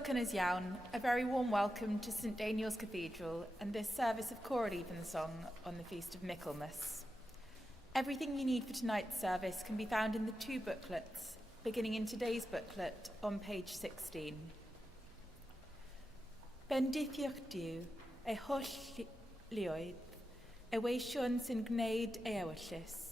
Croeso iawn, a very warm welcome to St Daniel's Cathedral and this service of Choral Evensong on the Feast of Michaelmas. Everything you need for tonight's service can be found in the two booklets, beginning in today's booklet on page 16. Bendithiwch Duw, ei holl lioedd, y weision sy'n gwneud ei ewyllus.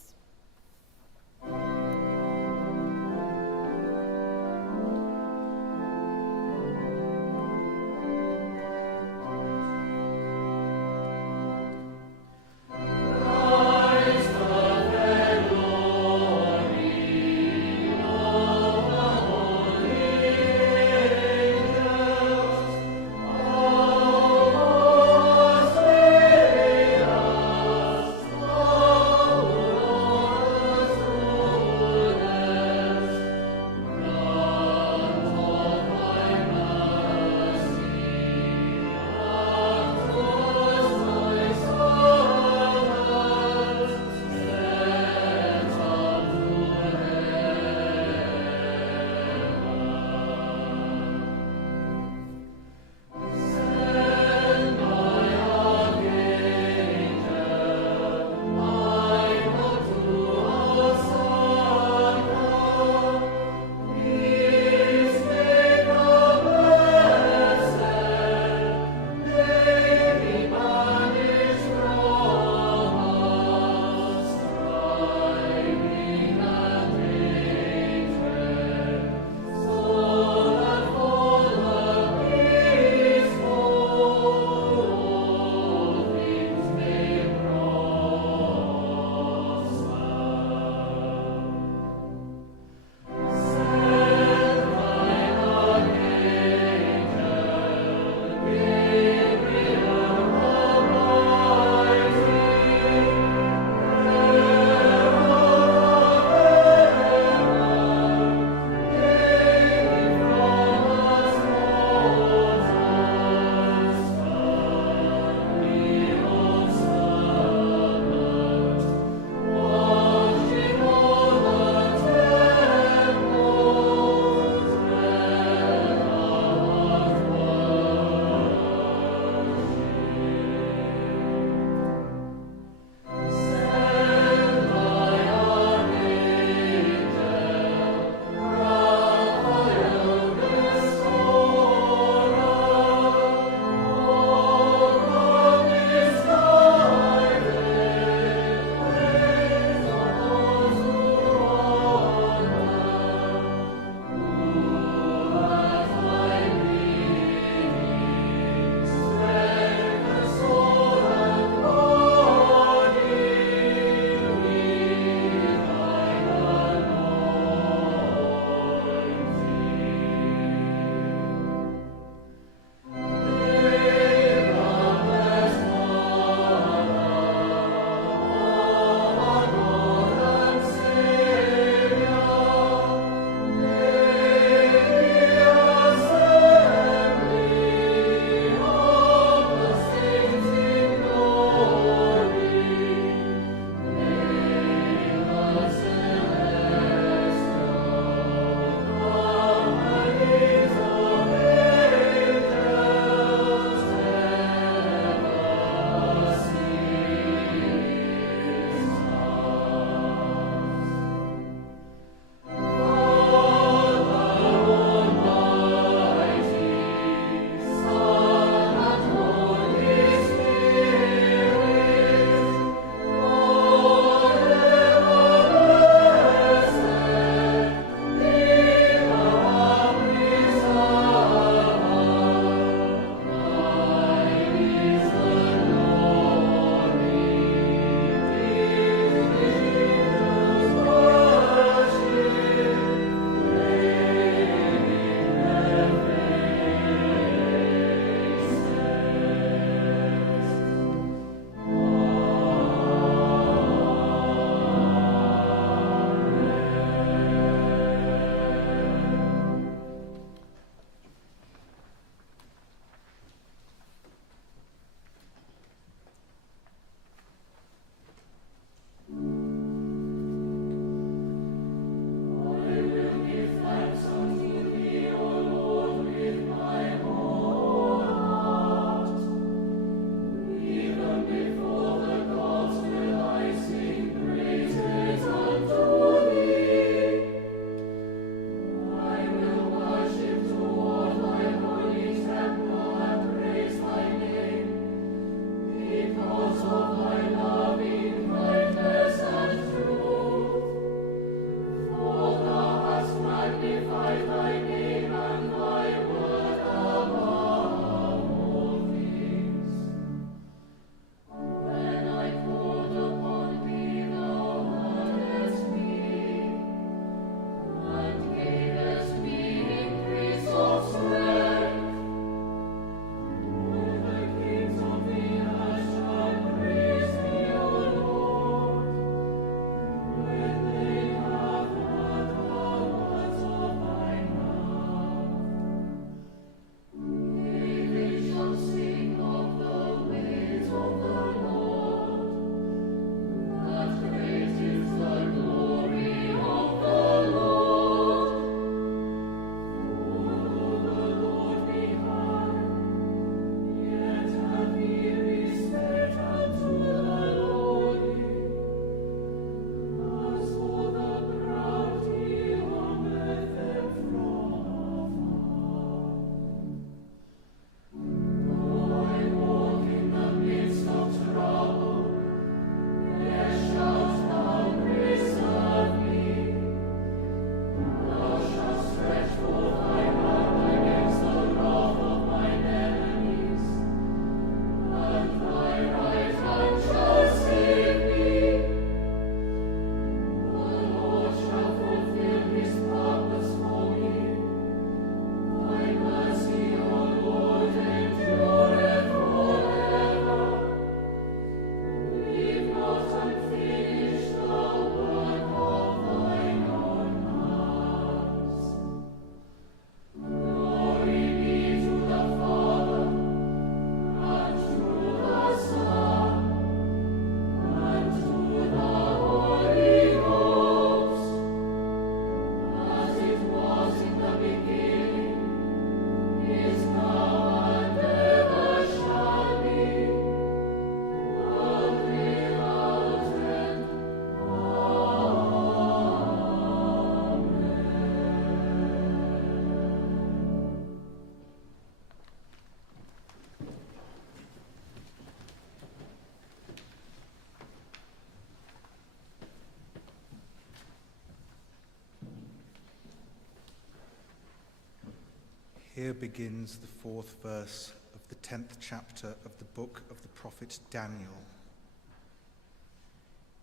Here begins the fourth verse of the 10th chapter of the book of the prophet Daniel.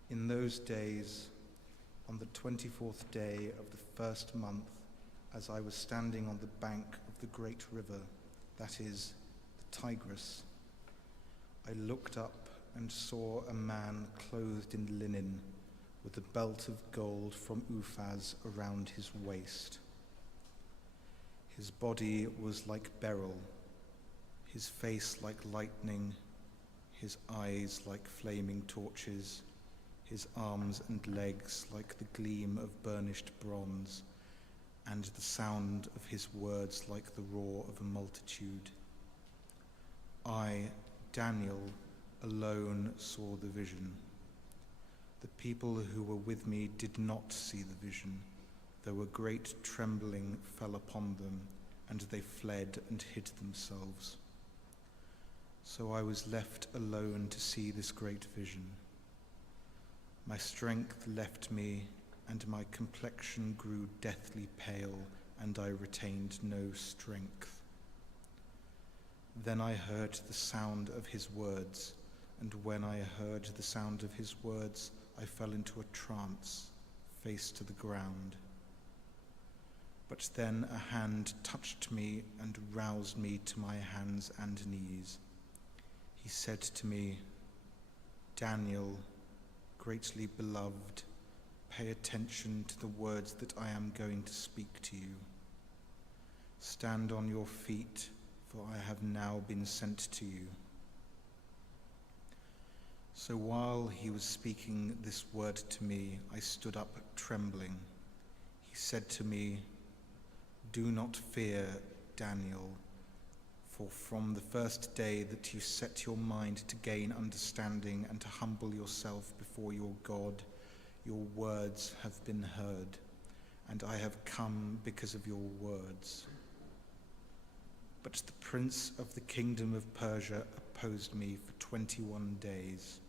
In those days, on the 24th day of the first month, as I was standing on the bank of the great river, that is, the Tigris, I looked up and saw a man clothed in linen, with a belt of gold from Uphaz around his waist. His body was like beryl, his face like lightning, his eyes like flaming torches, his arms and legs like the gleam of burnished bronze, and the sound of his words like the roar of a multitude. I, Daniel, alone saw the vision. The people who were with me did not see the vision, though a great trembling fell upon them, and they fled and hid themselves. So I was left alone to see this great vision. My strength left me, and my complexion grew deathly pale, and I retained no strength. Then I heard the sound of his words, and when I heard the sound of his words, I fell into a trance, face to the ground. But then a hand touched me and roused me to my hands and knees. He said to me, "Daniel, greatly beloved, pay attention to the words that I am going to speak to you. Stand on your feet, for I have now been sent to you." So while he was speaking this word to me, I stood up trembling. He said to me, "Do not fear, Daniel, for from the first day that you set your mind to gain understanding and to humble yourself before your God, your words have been heard, and I have come because of your words." But the prince of the kingdom of Persia opposed me for 21 days.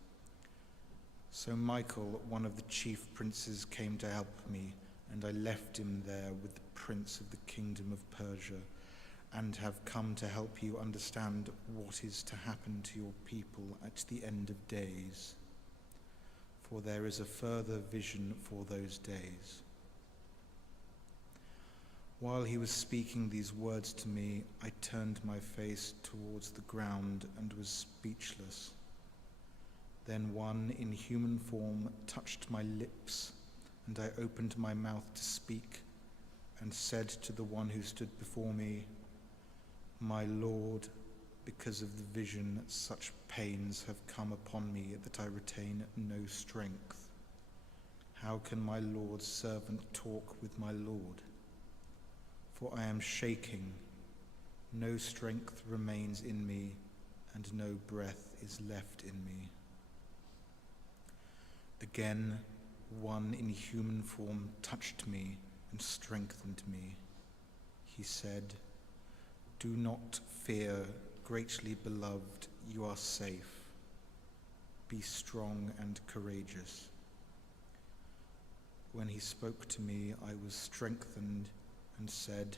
So Michael, one of the chief princes, came to help me, and I left him there with the prince of the kingdom of Persia, and have come to help you understand what is to happen to your people at the end of days. For there is a further vision for those days. While he was speaking these words to me, I turned my face towards the ground and was speechless. Then one in human form touched my lips, and I opened my mouth to speak, and said to the one who stood before me, "My Lord, because of the vision, such pains have come upon me that I retain no strength. How can my Lord's servant talk with my Lord? For I am shaking, no strength remains in me, and no breath is left in me." Again, one in human form touched me and strengthened me. He said, "Do not fear, greatly beloved, you are safe. Be strong and courageous." When he spoke to me, I was strengthened and said,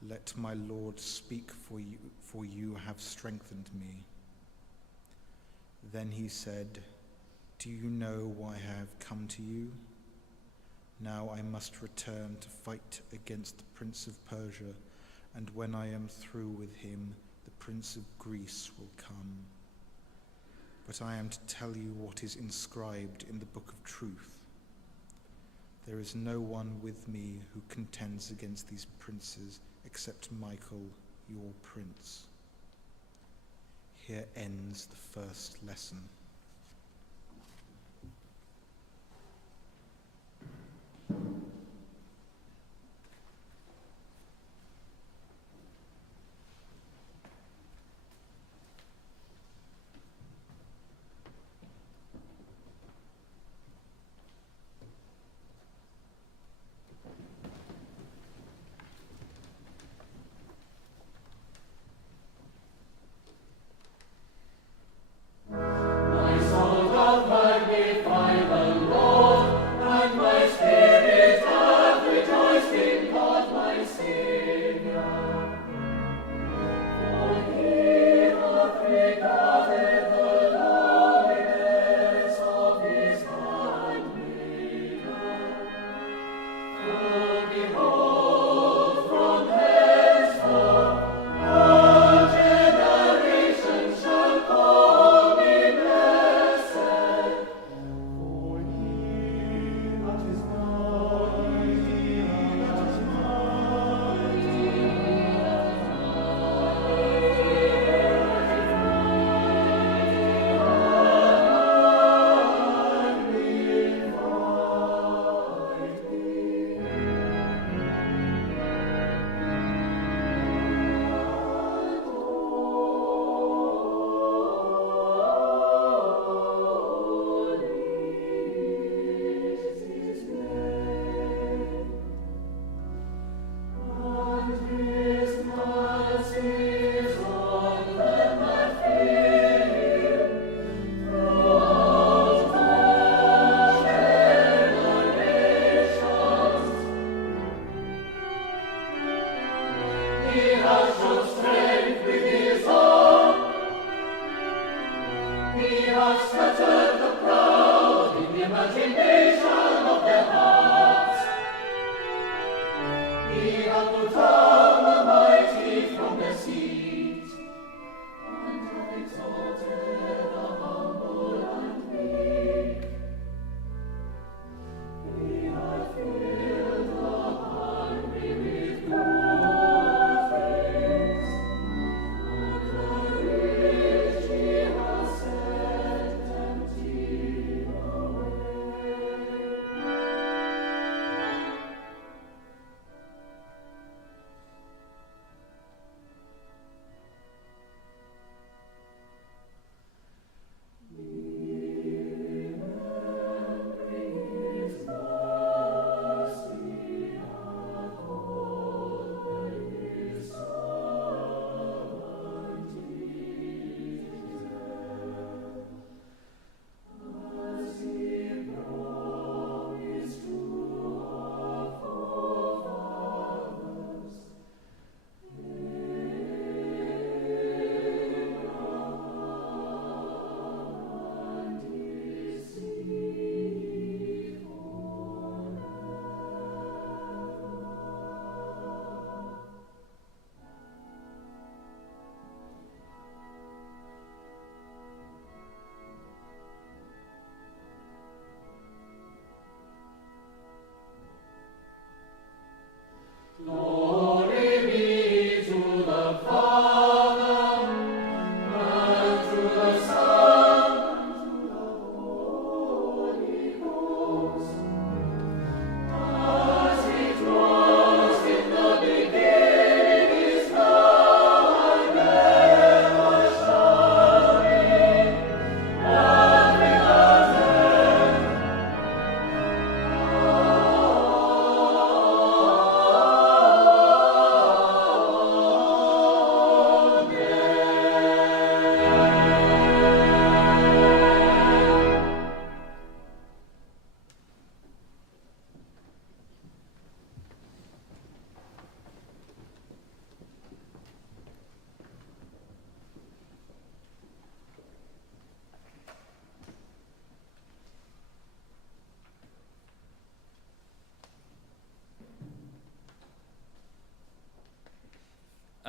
"Let my Lord speak, for you have strengthened me." Then he said, "Do you know why I have come to you? Now I must return to fight against the prince of Persia, and when I am through with him, the prince of Greece will come. But I am to tell you what is inscribed in the book of truth. There is no one with me who contends against these princes except Michael, your prince." Here ends the first lesson.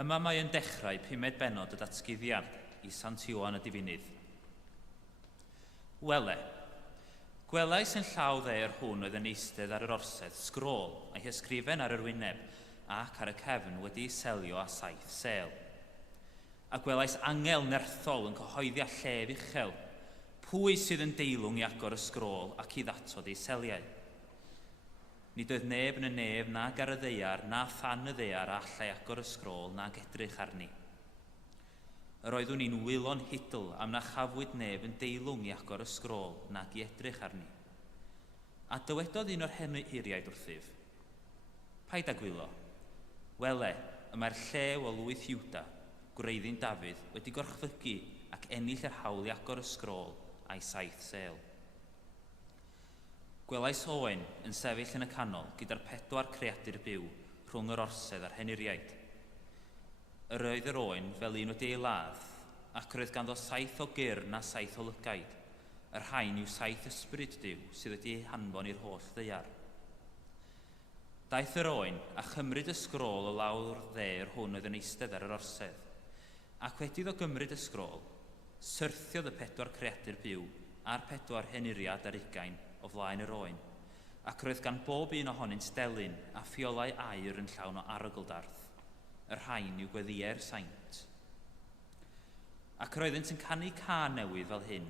Yma mae yn dechrau 5 bennod y datguddiad i Sant Ioan y Difinydd. Wele. Gwelais yn llaw dde'r hwn oedd yn eistedd ar yr orsedd sgrôl a'i hysgrifen ar yr wyneb ac ar y cefn wedi selio a 7 sel. A gwelais angel nerthol yn cyhoeddi a llef uchel. Pwy sydd yn deilwng i agor y sgrôl ac i ddatod ei seliau? Nid oedd neb yn y nef nag ar y ddeiar na than y ddeiar allai agor y sgrôl nag edrych arni. Yr oeddwn ni'n wylon hidl am na chafwyd neb yn deilwng i agor y sgrôl nag i edrych arni. A dywedodd un o'r hiriaid wrthyf, paid â gwylo. Wele, y mae'r llew o lwyth Iwda, gwreiddyn Dafydd, wedi gorchfygu ac ennill yr hawl i agor y sgrôl a'i 7 sel. Gwelais Owen yn sefyll yn y canol gyda'r 4 creadur byw rhwng yr orsedd a'r heniriaid. Yr oedd yr Owen fel un wedi ei ladd, ac roedd ganddo 7 o gyrn a 7 o lygaid. Yr rhain yw 7 ysbryd Duw sydd wedi ei hanfon i'r holl ddeiar. Daeth yr Owen a chymryd y sgrôl o lawr dde'r hwn oedd yn eistedd ar yr orsedd, ac wedi iddo gymryd y sgrôl, syrthiodd y 4 creadur byw a'r 4 heniriad ar 20 o flaen yr Owen, ac roedd gan bob un ohonynt delyn a ffiolau aur yn llawn o arogyldarth. Yr rhain yw gweddïau'r saint. Ac roeddent yn canu cân newydd fel hyn.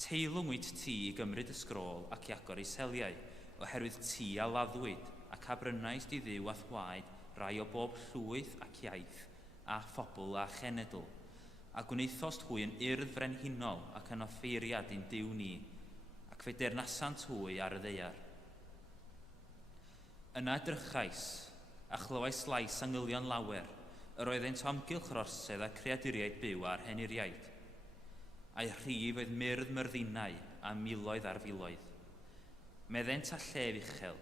Teilwngwyd ti i gymryd y sgrôl ac i agor ei seliau, oherwydd ti a laddwyd ac abrynais di Dduw a thwaed rai o bob llwyth ac iaith, a phobl a chenedl, a gwneithos hwy yn urdd frenhinol ac yn offeiriad i'n Duw ni, ac fe dernasant hwy ar y ddeiar. Yna edrychais, a chlywais lais angylion lawer, yr oeddent o amgylch yr orsedd a creaduriaid byw a'r heniriaid. A'i rhif oedd myrdd myrddinau a miloedd ar filoedd. Meddent a llef uchel.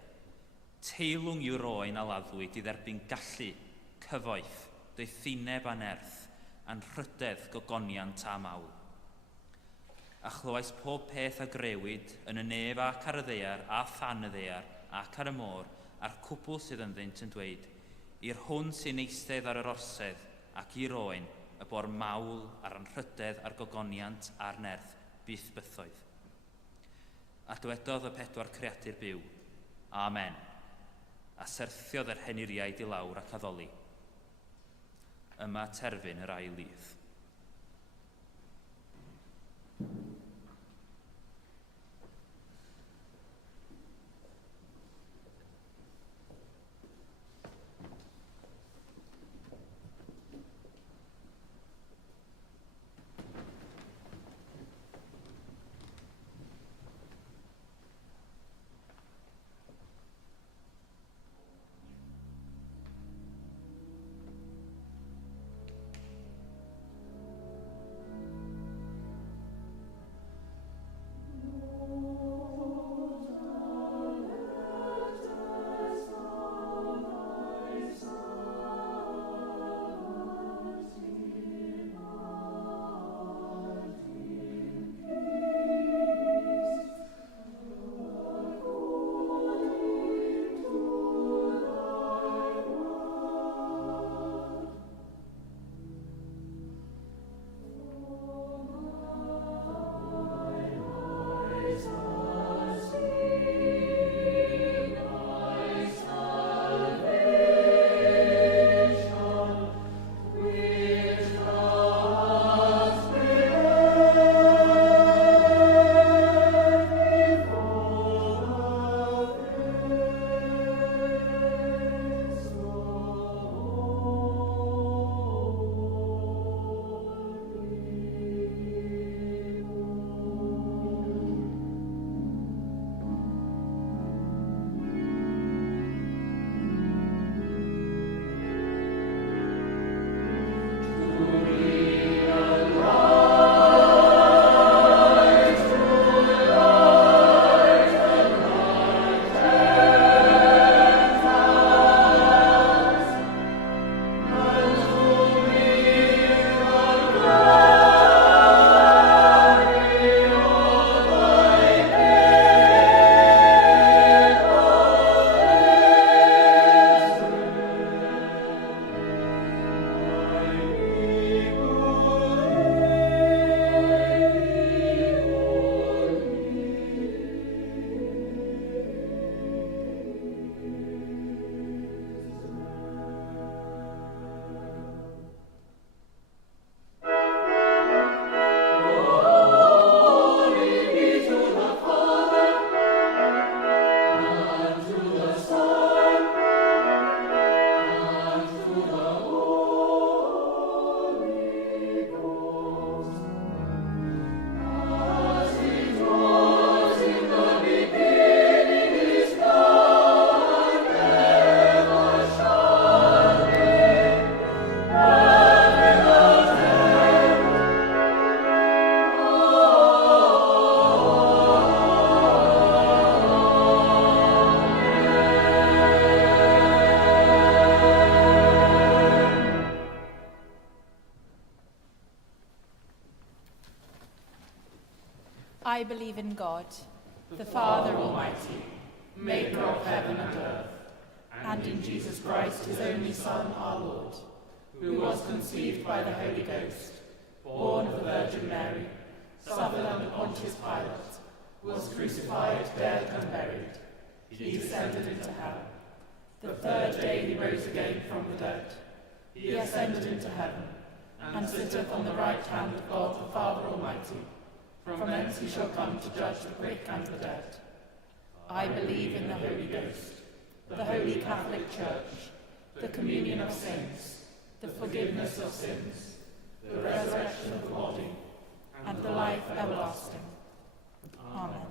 Teilwng yw'r Oen a laddwyd i dderbyn gallu, cyfoeth, doethineb a nerth, a'n rhydedd gogoniant a mawl. A chlywais pob peth a grewyd yn y nef ac ar y ddeiar a than y ddeiar ac ar y môr a'r cwbl sydd ynddynt yn dweud, i'r hwn sy'n eistedd ar yr orsedd ac i'r Oen y bor mawl a'r anrhydedd a'r gogoniant a'r nerth byth bythoedd. A dywedodd y 4 creadur byw, Amen, a syrthiodd yr heniriaid i lawr ac addoli. Yma terfyn yr ail lyth. believe in God, the Father Almighty, maker of heaven and earth, and in Jesus Christ, his only Son, our Lord, who was conceived by the Holy Ghost, born of the Virgin Mary, suffered under Pontius Pilate, was crucified, dead, and buried. He descended into hell. The third day he rose again from the dead. He ascended into heaven, and sitteth on the right hand of God the Father Almighty. From thence he shall come to judge the quick and the dead. I believe in the Holy Ghost, the Holy Catholic Church, the communion of saints, the forgiveness of sins, the resurrection of the body, and the life everlasting. Amen.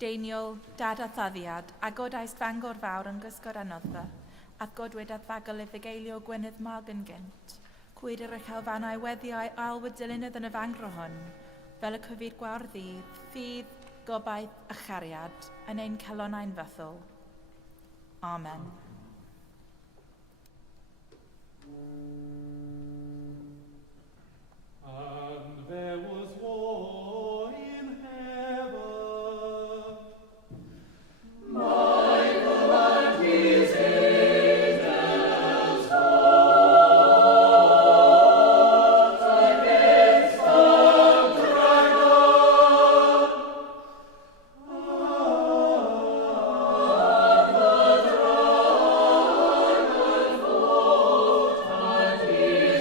Deiniol, dad a thaddiad, a godaist fangor fawr yn gysgod a noddfa, a godwyd at fagol y ffigeilio gwynydd mag yn gynt. Cwyd yr eich elfannau weddiau alwyd dilynydd yn y fangro hon, fel y cyfyd gwawr ddydd, ffydd, gobaith a chariad, yn ein celonnau'n fythol. Amen. And there was war in heaven. Michael and his angels fought against the dragon. And the dragon fought and his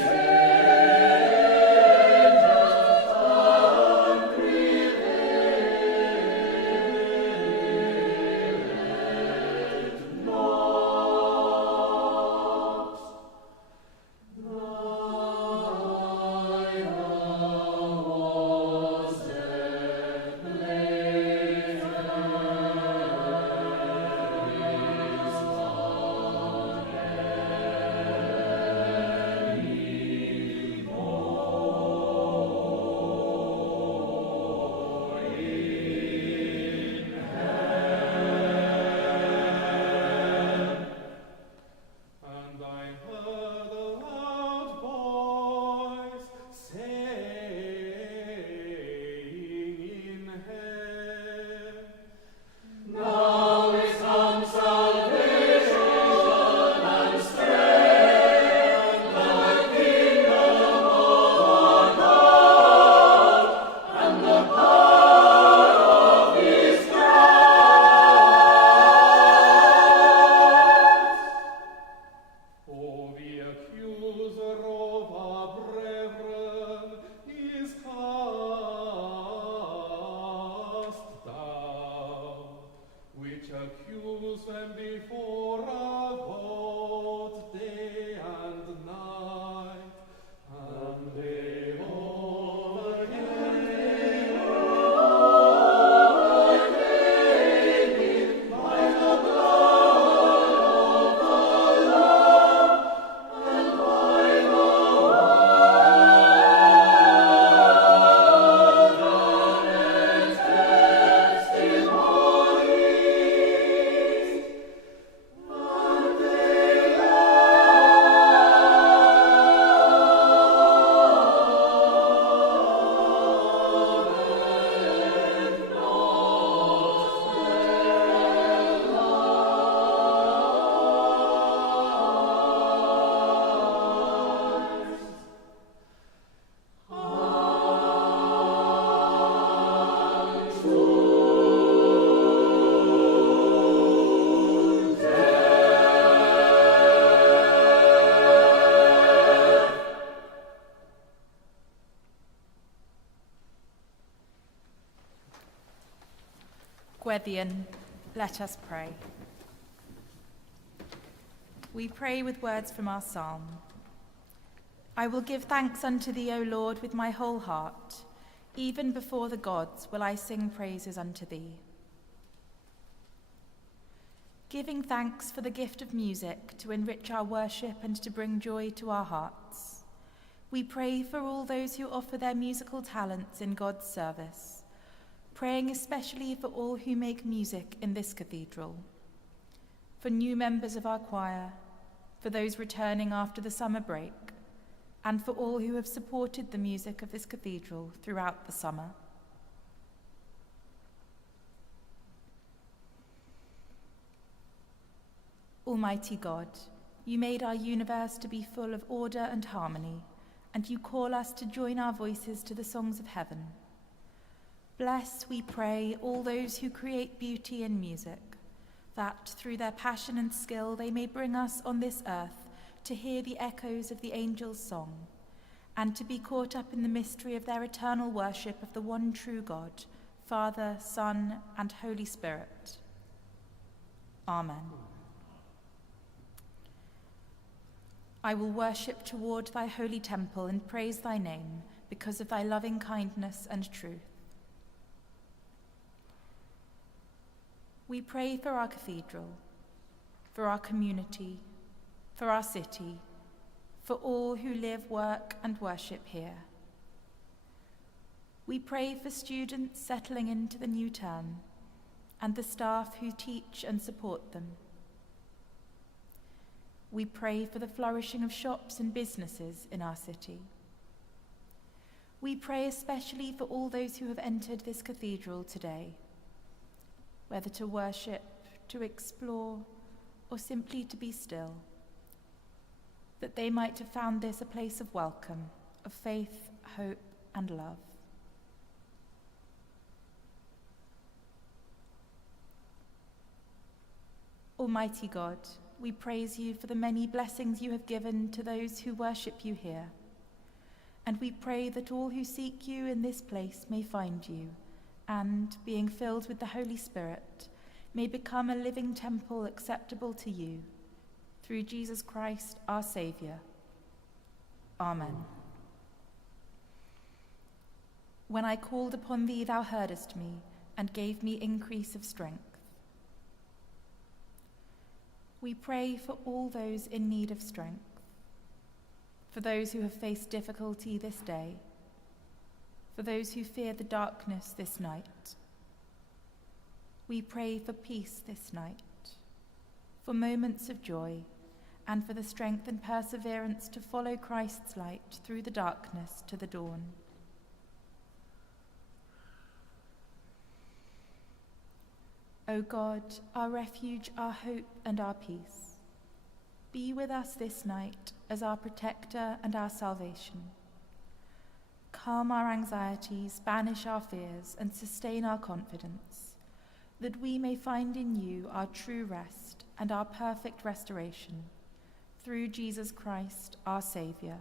And I heard a loud voice saying in heaven, now is come salvation and strength, and the kingdom of our God, and the power of his Christ. For the accuser of our brethren is cast down, which accuse them before our God day and night, and they overcame him by the blood of the Lamb and by the word of their testimonies, and they Gweddian, let us pray. We pray with words from our psalm. I will give thanks unto thee, O Lord, with my whole heart. Even before the gods will I sing praises unto thee. Giving thanks for the gift of music to enrich our worship and to bring joy to our hearts. We pray for all those who offer their musical talents in God's service, praying especially for all who make music in this cathedral, for new members of our choir, for those returning after the summer break, and for all who have supported the music of this cathedral throughout the summer. Almighty God, you made our universe to be full of order and harmony, and you call us to join our voices to the songs of heaven. Bless, we pray, all those who create beauty in music, that through their passion and skill they may bring us on this earth to hear the echoes of the angels' song, and to be caught up in the mystery of their eternal worship of the one true God, Father, Son, and Holy Spirit. Amen. I will worship toward thy holy temple and praise thy name because of thy loving kindness and truth. We pray for our cathedral, for our community, for our city, for all who live, work, and worship here. We pray for students settling into the new term and the staff who teach and support them. We pray for the flourishing of shops and businesses in our city. We pray especially for all those who have entered this cathedral today, whether to worship, to explore, or simply to be still, that they might have found this a place of welcome, of faith, hope, and love. Almighty God, we praise you for the many blessings you have given to those who worship you here. And we pray that all who seek you in this place may find you, and, being filled with the Holy Spirit, may become a living temple acceptable to you, through Jesus Christ, our Saviour. Amen. When I called upon thee, thou heardest me, and gave me increase of strength. We pray for all those in need of strength, for those who have faced difficulty this day, for those who fear the darkness this night. We pray for peace this night, for moments of joy, and for the strength and perseverance to follow Christ's light through the darkness to the dawn. O God, our refuge, our hope, and our peace, be with us this night as our protector and our salvation. Calm our anxieties, banish our fears, and sustain our confidence, that we may find in you our true rest and our perfect restoration, through Jesus Christ, our Saviour.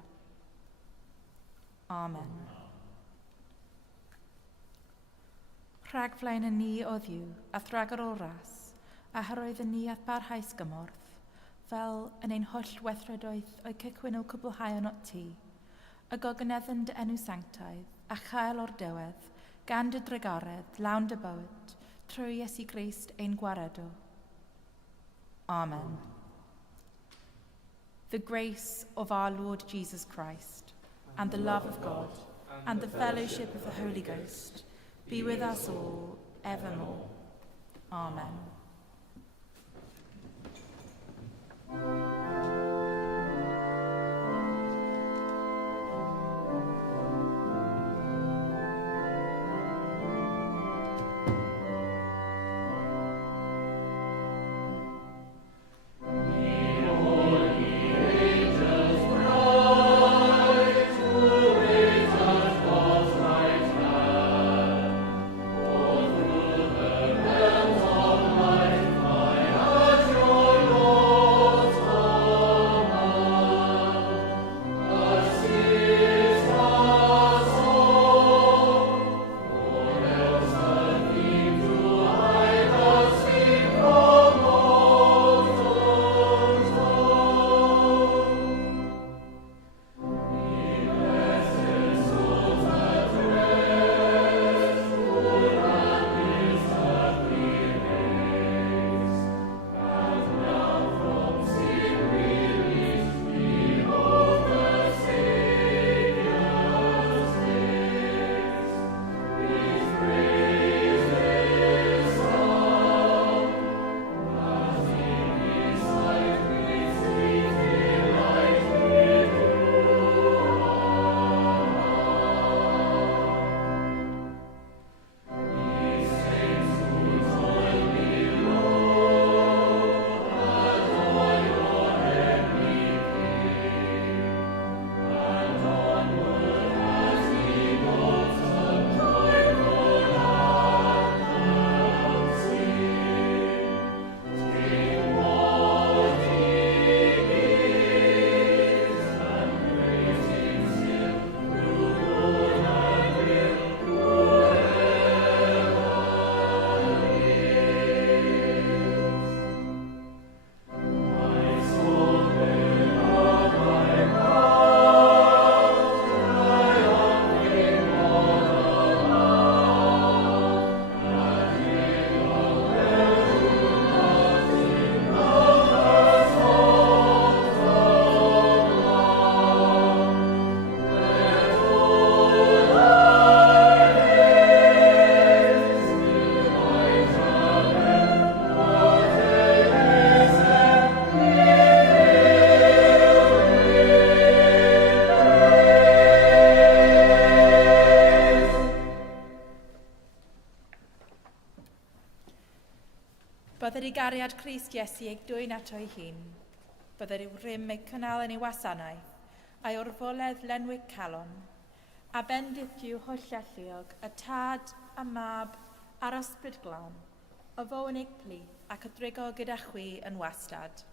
Amen. Rhagflaen yn ni o ddiw, a thragar o ras, a hyroedd yn ni at barhaus gymorth, fel yn ein holl weithredoedd o'i cychwyn o cwblhau yn ot ti, a gogyneddyn dy enw sanctaidd, a chael o'r dywedd, gan dy drygaredd, lawn dy bywyd, trwy Iesu Grist ein gwaredo. Amen. The grace of our Lord Jesus Christ, and the love of God, and the fellowship of the Holy Ghost, be with us all, evermore. Amen. Lord, i gariad Crist Iesu eich dwy'n ato ei hun, byddai ryw rym ei cynnal yn ei wasanaeth, a'i orfoledd lenwig calon, a bendith yw hollelliog, y tad, a mab, a'r ysbryd glân, o fo yn eich plith ac o drigo gyda chwi yn wastad.